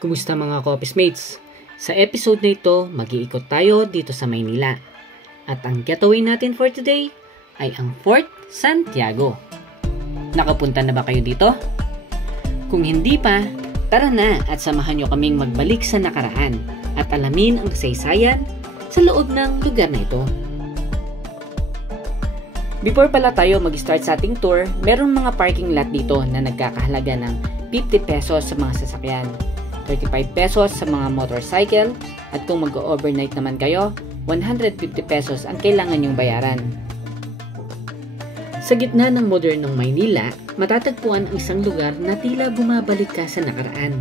Kumusta mga ka-office mates? Sa episode na ito, mag-iikot tayo dito sa Maynila. At ang getaway natin for today ay ang Fort Santiago. Nakapunta na ba kayo dito? Kung hindi pa, tara na at samahan nyo kaming magbalik sa nakaraan at alamin ang kasaysayan sa loob ng lugar na ito. Before pala tayo mag-start sa ating tour, merong mga parking lot dito na nagkakahalaga ng 50 pesos sa mga sasakyan, 35 pesos sa mga motorcycle, at kung mag-overnight naman kayo, 150 pesos ang kailangan nyong bayaran. Sa gitna ng modernong Maynila, matatagpuan ang isang lugar na tila bumabalik ka sa nakaraan.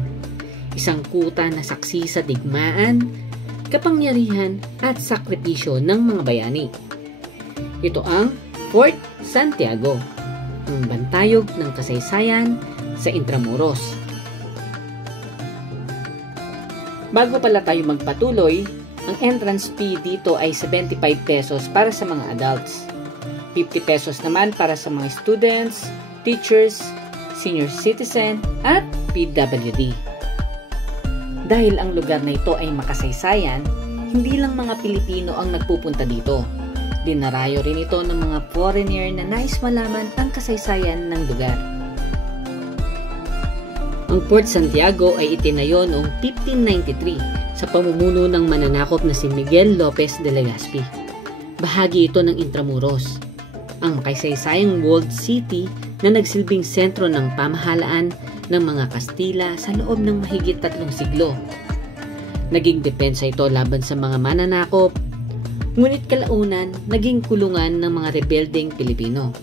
Isang kuta na saksi sa digmaan, kapangyarihan at sakripisyo ng mga bayani. Ito ang Fort Santiago, ang bantayog ng kasaysayan sa Intramuros. Bago pala tayo magpatuloy, ang entrance fee dito ay 75 pesos para sa mga adults, 50 pesos naman para sa mga students, teachers, senior citizen, at PWD. Dahil ang lugar na ito ay makasaysayan, hindi lang mga Pilipino ang nagpupunta dito. Dinarayo rin ito ng mga foreigner na nais malaman ang kasaysayan ng lugar. Ang Fort Santiago ay itinayo noong 1593 sa pamumuno ng mananakop na si Miguel Lopez de Legazpi. Bahagi ito ng Intramuros, ang makasaysayang walled city na nagsilbing sentro ng pamahalaan ng mga Kastila sa loob ng mahigit 3 siglo. Naging depensa ito laban sa mga mananakop, ngunit kalaunan naging kulungan ng mga rebeldeng Pilipino.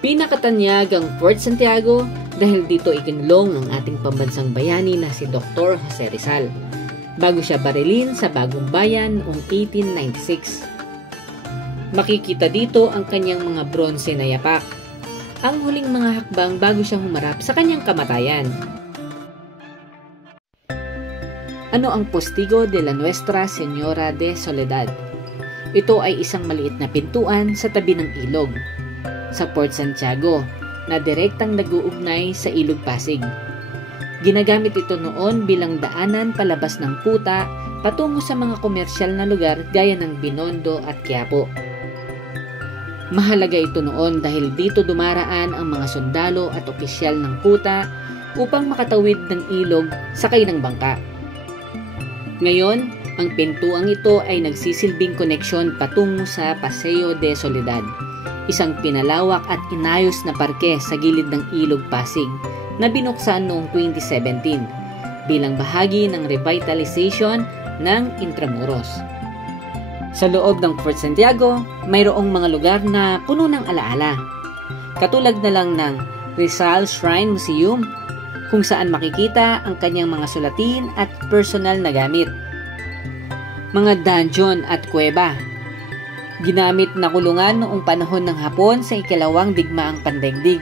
Pinakatanyag ang Fort Santiago dahil dito ikinulong ang ating pambansang bayani na si Dr. Jose Rizal bago siya barilin sa Bagong Bayan noong 1896. Makikita dito ang kanyang mga bronze na yapak, ang huling mga hakbang bago siya humarap sa kanyang kamatayan. Ano ang Postigo de la Nuestra Señora de Soledad? Ito ay isang maliit na pintuan sa tabi ng ilog sa Fort Santiago na direktang nag-uugnay sa Ilog Pasig. Ginagamit ito noon bilang daanan palabas ng kuta patungo sa mga komersyal na lugar gaya ng Binondo at Quiapo. Mahalaga ito noon dahil dito dumaraan ang mga sundalo at opisyal ng kuta upang makatawid ng ilog sakay ng bangka. Ngayon, ang pintuang ito ay nagsisilbing koneksyon patungo sa Paseo de Soledad, isang pinalawak at inayos na parke sa gilid ng Ilog Pasig na binuksan noong 2017 bilang bahagi ng revitalization ng Intramuros. Sa loob ng Fort Santiago, mayroong mga lugar na puno ng alaala. Katulad na lang ng Rizal Shrine Museum, kung saan makikita ang kanyang mga sulatin at personal na gamit. Mga dungeon at kuweba, ginamit na kulungan noong panahon ng Hapon sa ikalawang digmaang pandaigdig.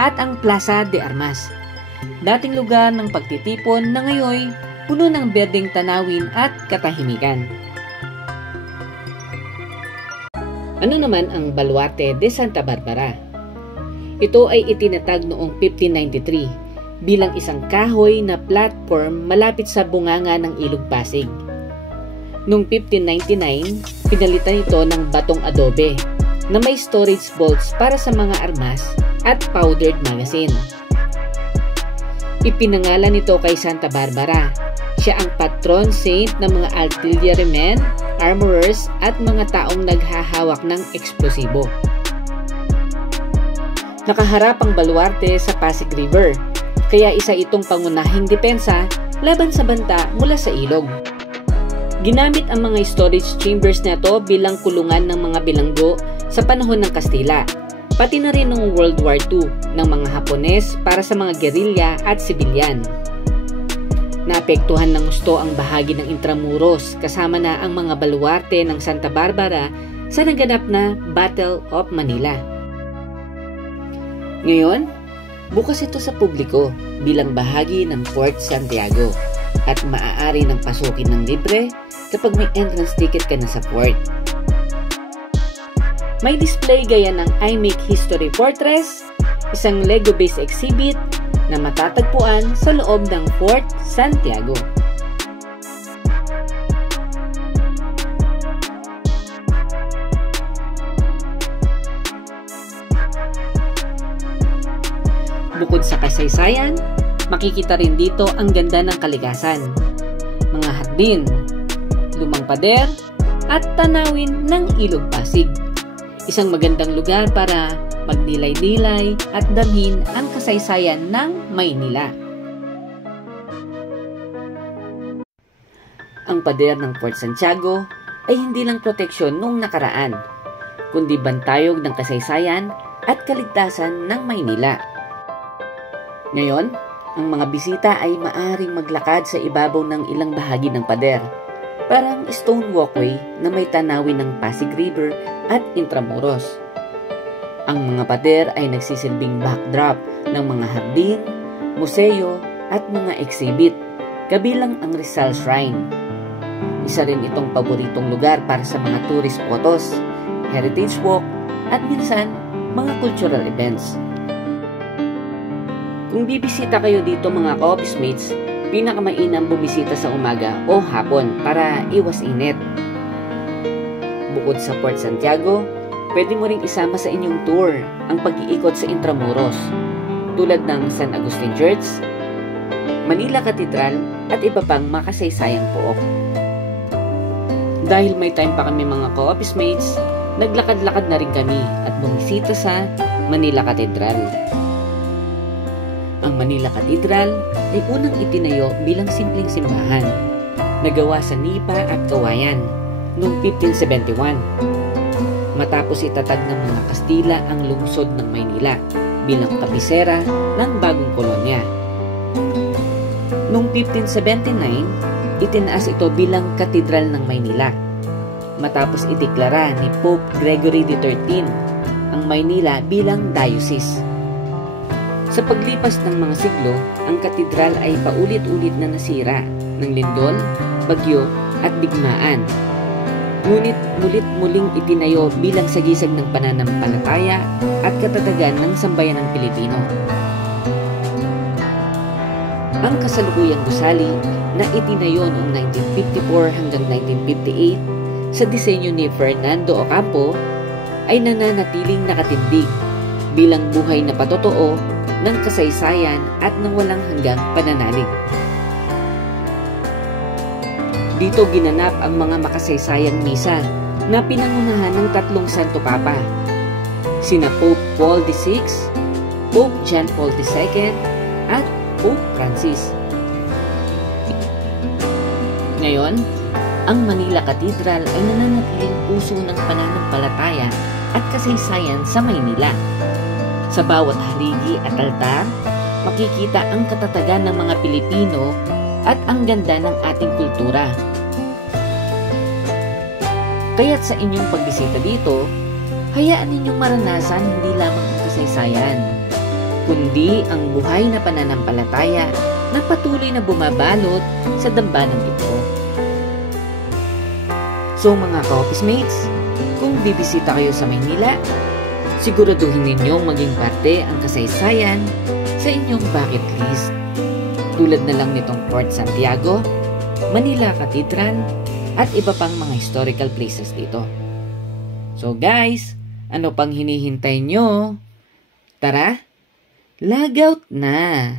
At ang Plaza de Armas, dating lugar ng pagtitipon na ngayon puno ng berdeng tanawin at katahimikan. Ano naman ang Baluarte de Santa Barbara? Ito ay itinatag noong 1593 bilang isang kahoy na platform malapit sa bunganga ng Ilog Pasig. Noong 1599, pinalitan ito ng batong adobe na may storage vaults para sa mga armas at powdered magazine. Ipinangalan ito kay Santa Barbara. Siya ang patron saint ng mga artillerymen, armorers at mga taong naghahawak ng eksplosibo. Nakaharap ang Baluarte sa Pasig River, kaya isa itong pangunahing depensa laban sa banta mula sa ilog. Ginamit ang mga storage chambers na ito bilang kulungan ng mga bilanggo sa panahon ng Kastila, pati na rin noong World War II ng mga Hapones para sa mga gerilya at sibilyan. Naapektuhan ng gusto ang bahagi ng Intramuros kasama na ang mga baluarte ng Santa Barbara sa naganap na Battle of Manila. Ngayon, bukas ito sa publiko bilang bahagi ng Fort Santiago at maaari ng pasukin ng libre kapag may entrance ticket ka na sa fort. May display gaya ng I Make History Fortress, isang Lego-based exhibit, na matatagpuan sa loob ng Fort Santiago. Bukod sa kasaysayan, makikita rin dito ang ganda ng kalikasan, mga hardin, lumang pader, at tanawin ng Ilog Pasig. Isang magandang lugar para magnilay-nilay at damhin ang kasaysayan ng Maynila. Ang pader ng Fort Santiago ay hindi lang proteksyon nung nakaraan, kundi bantayog ng kasaysayan at kaligtasan ng Maynila. Ngayon, ang mga bisita ay maaring maglakad sa ibabaw ng ilang bahagi ng pader, parang stone walkway na may tanawin ng Pasig River at Intramuros. Ang mga pader ay nagsisilbing backdrop ng mga hardin, museo at mga exhibit, kabilang ang Rizal Shrine. Isa rin itong paboritong lugar para sa mga tourist photos, heritage walk at minsan mga cultural events. Kung bibisita kayo dito mga ka-office mates, pinakamainam bumisita sa umaga o hapon para iwas init. Bukod sa Fort Santiago, pwede mo ring isama sa inyong tour ang pag-iikot sa Intramuros, tulad ng San Agustin Church, Manila Cathedral at iba pang makasaysayang pook. Dahil may time pa kami mga ka-office mates, naglakad-lakad na rin kami at bumisita sa Manila Cathedral. Ang Manila Cathedral ay unang itinayo bilang simpleng simbahan, nagawa sa nipa at kawayan noong 1571. Matapos itatag ng mga Kastila ang lungsod ng Maynila bilang kabisera ng bagong kolonya. Noong 1579, itinaas ito bilang Katedral ng Maynila. Matapos ideklara ni Pope Gregory XIII ang Maynila bilang diocese. Sa paglipas ng mga siglo, ang katedral ay paulit-ulit na nasira ng lindol, bagyo at digmaan. Ngunit muling itinayo bilang sagisag ng pananampalataya at katatagan ng sambayanang Pilipino. Ang kasalukuyang gusali na itinayo noong 1954 hanggang 1958 sa disenyo ni Fernando Ocampo ay nananatiling nakatindig bilang buhay na patotoo ng kasaysayan at ng walang hanggang pananalig. Dito ginanap ang mga makasaysayang misa na pinangunahan ng 3 Santo Papa, sina Pope Paul VI, Pope John Paul II, at Pope Francis. Ngayon, ang Manila Cathedral ay nananatiling puso ng pananampalataya at kasaysayan sa Maynila. Sa bawat haligi at altar, makikita ang katatagan ng mga Pilipino at ang ganda ng ating kultura. Kaya't sa inyong pagbisita dito, hayaan ninyong maranasan hindi lamang ang kasaysayan, kundi ang buhay na pananampalataya na patuloy na bumabalot sa dambanang ito. So mga ka-office mates, kung bibisita kayo sa Maynila, siguraduhin ninyong maging parte ang kasaysayan sa inyong bucket list. Tulad na lang nitong Fort Santiago, Manila Cathedral, at iba pang mga historical places dito. So guys, ano pang hinihintay nyo? Tara, lagout na!